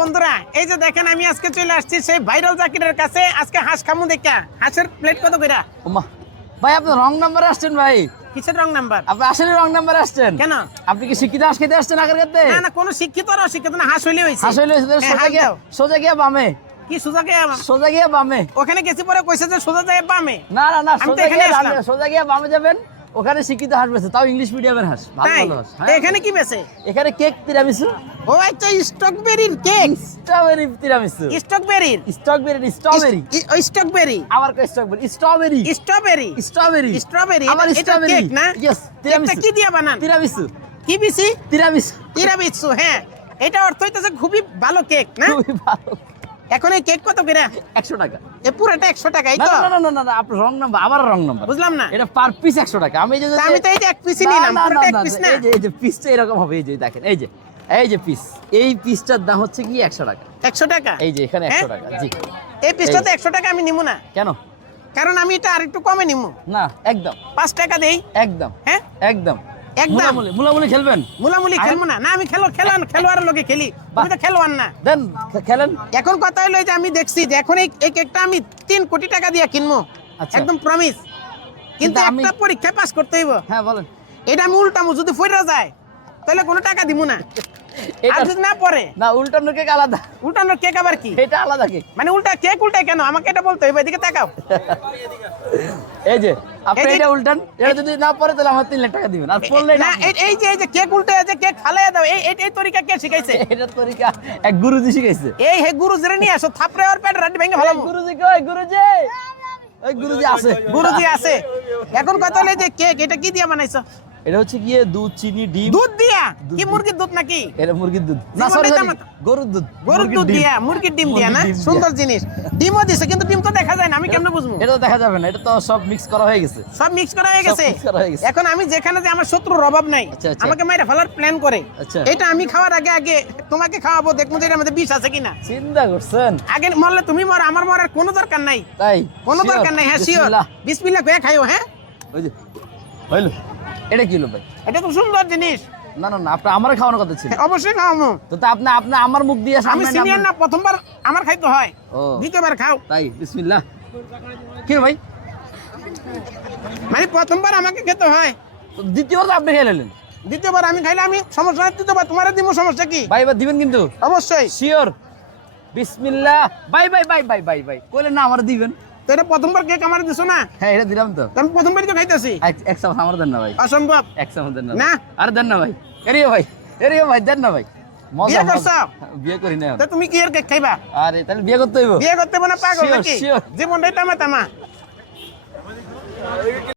বন্ধুরা, এই যে দেখেন আমি আজকে চলে আসছি সেই ভাইরাল জাকিরের কাছে। আজকে হাঁস খামু দেখা। হাঁসের প্লেট কত কইরা? ওমা ভাই, আপনি রং নাম্বারে আসছেন ভাই। কিসের রং নাম্বার? আপনি আসলে রং নাম্বারে আসছেন। কেন? আপনি কি শিক্ষিত হাঁস খেতে আসছেন আগের কাছে? না না, কোনো শিক্ষিত আর অশিক্ষিত না, হাঁস হইলে হইছে। আসলে হাঁস দাও। সোজা গিয়া বামে। কি সোজা গে? সোজা গিয়া বামে। ওখানে গেছি পরে কইছে যে সোজা যায় বামে। না না না, আমি তো সোজা এখানে গিয়া আসলাম। সোজা গিয়া বামে যাবেন। ওখানে শিক্ষিত হাঁস বেছে, তাও ইংলিশ মিডিয়ামের হাঁস, ভালো তাই? ভালো হাঁস। তো এখানে কি বেছে? এখানে কেক তিরামিসু। ও আচ্ছা, স্ট্রবেরির কেক। Strawberry tiramisu. স্ট্রবেরির স্ট্রবেরি। ওই স্ট্রবেরি আবার কই strawberry? Strawberry. Strawberry strawberry. Strawberry আবার এটা স্ট্রবেরি কেক না? ইয়েস, কেকটা তিরামিসু। কি দিয়ে বানান? তিরামিসু। কি বিসি? তিরামিসু। তিরামিসু। হ্যাঁ, এটা অর্থ হইতাছে খুবই ভালো কেক না? খুবই ভালো। এখন এই কেক কত করে? 100 টাকা। এ পুরোটা 100 টাকাই না তো? না না না না না, আপনি রং নাম্বার, আবার রং নাম্বার। বুঝলাম না। এটা পার পিস 100 টাকা। আমি তা আমি তো এই যে এক পিসই নিলাম, পুরোটা এক পিস না। এই যে পিসটা এরকম হবে, এই যে দেখেন, এই যে পিস, এই পিসটার দাম হচ্ছে কি 100 টাকা। 100 টাকা? এই যে এখানে 100 হ্যাঁ? টাকা। জি। এই পিসটা তো 100 টাকা আমি নিব না, কেন? কারণ আমি এটা আরেকটু কমে নিব। না, একদম 5 টাকা দেই। একদম হ্যাঁ, একদম। একদম। মুলামুলি খেলবেন? মুলামুলি খেলবো না। না, আমি খেলোয়াড়ের লোকে খেলি, আমি তো খেলোয়াড় না। দেন খেলেন। এখন কথা হলো যে আমি দেখছি যে এখন এই কেকটা আমি 3 কোটি টাকা দিয়ে কিনবো, আচ্ছা। একদম প্রমিস। কিন্তু আমি- একটা পরীক্ষা পাস করতে হইব। হ্যাঁ বলেন। এটা আমি উল্টামু, যদি ফইরা যায় তাহলে কোনো টাকা দিব না। আর এটা যদি না পড়ে, না, উল্টানো কেক আলাদা, উল্টানোর কেক আবার কি? এটা আলাদা কেক। মানে উল্টা কেক উল্টায় কেন? আমাকে এটা বলতে হইবে। এদিকে তাকাও। এই যে আপনি এই যে- এটা উল্টান, এটা যদি না পড়ে তাহলে আমার 3 লাখ টাকা দিবেন, আর পড়লে না, এই যে কেক উল্টে আছে, কেক ফালাইয়া দাও। এই তরিকা কে শিখাইছে? এটা তরিকা এক গুরুজি শিখাইছে। এই হে গুরুজিরে নিয়ে আসো, থাপড়ে আর পেট রাডি ভেঙে ফেলাবো। গুরুজি কই? গুরুজি, ওই গুরুজি আছে। গুরুজি আছে। এখন কথা হলো যে কেক এটা কি দিয়া বানাইছো? এটা হচ্ছে গিয়ে দুধ, চিনি, ডিম। দুধ দিয়া? দুধ কি দিয়া। মুরগির দুধ নাকি? এটা মুরগির দুধ না, জীবনে সরি দাম এত। গরুর দুধ। গরুর দুধ দিয়া, মুরগির ডিম দিয়া না? মুরগির ডিম দিয়া। সুন্দর জিনিস। ডিমও দিছে, কিন্তু ডিম তো দেখা যায় না, আমি কেমনে বুঝবো? এটা তো দেখা যাবে না, এটা তো সব মিক্স করা হয়ে গেছে। সব মিক্স করা হয়ে গেছে। সব mix করা হয়ে গেছে। এখন আমি যেখানে যে আমার শত্রুর অভাব নাই, আচ্ছা, আচ্ছা। আমাকে মাইরা ফেলার প্ল্যান করে। আচ্ছা। এটা আমি খাওয়ার আগে আগে তোমাকে খাওয়াবো, দেখবো যে এর মধ্যে বিষ আছে কিনা। চিন্তা করছেন? আগে মরলে তুমি মর, আমার মরার কোনো দরকার নাই। তাই কোনো Sure? দরকার নাই। হ্যাঁ, শিওর। বিসমিল্লাহ। বিসমিল্লাহ কয়ে খাইও। হ্যাঁ, ওই যে হইলো। এটা কি হলো ভাই? এটা তো সুন্দর জিনিস। না না না, আপনি আমার খাওয়ানোর কথা ছিল। হ্যাঁ, অবশ্যই খাওয়াবো। তো তা আপনি আপনি আমার মুখ দিয়ে আমি সামনে না সিনিয়র না, প্রথমবার আমার খাইতে হয়, ও দ্বিতীয়বার খাও। তাই বিসমিল্লাহ। কি রে ভাই? মানে প্রথমবার আমাকে খেতে হয়, তো দ্বিতীয়বার তো আপনি খেয়ে নিলেন। দ্বিতীয়বার আমি খাইলে আমি সমস্যা নাই, তৃতীয়বার তোমার দিব, সমস্যা কি? ভাই এবার দিবেন কিন্তু অবশ্যই। শিওর। বিসমিল্লাহ। Bye bye bye bye bye bye কইলেন না আমার দিবেন? তো এটা প্রথমবার কেক আমার দিছো না? হ্যাঁ এটা দিলাম তো। তো আমি প্রথমবারই তো খাইতেছি। এক চামচ আমার দেন না ভাই। অসম্ভব। এক চামচ দেন না। না। আরে দেন না ভাই। এরিও ভাই, এরিও ভাই দেন না ভাই। বিয়ে মজা করছো? বিয়ে করি না। তো তুমি কি এর কেক খাইবা? আরে তাহলে বিয়ে করতে হইব। বিয়ে করতে হবে না, পাগল Sure, নাকি? sure. জীবনটাই তামা তামা।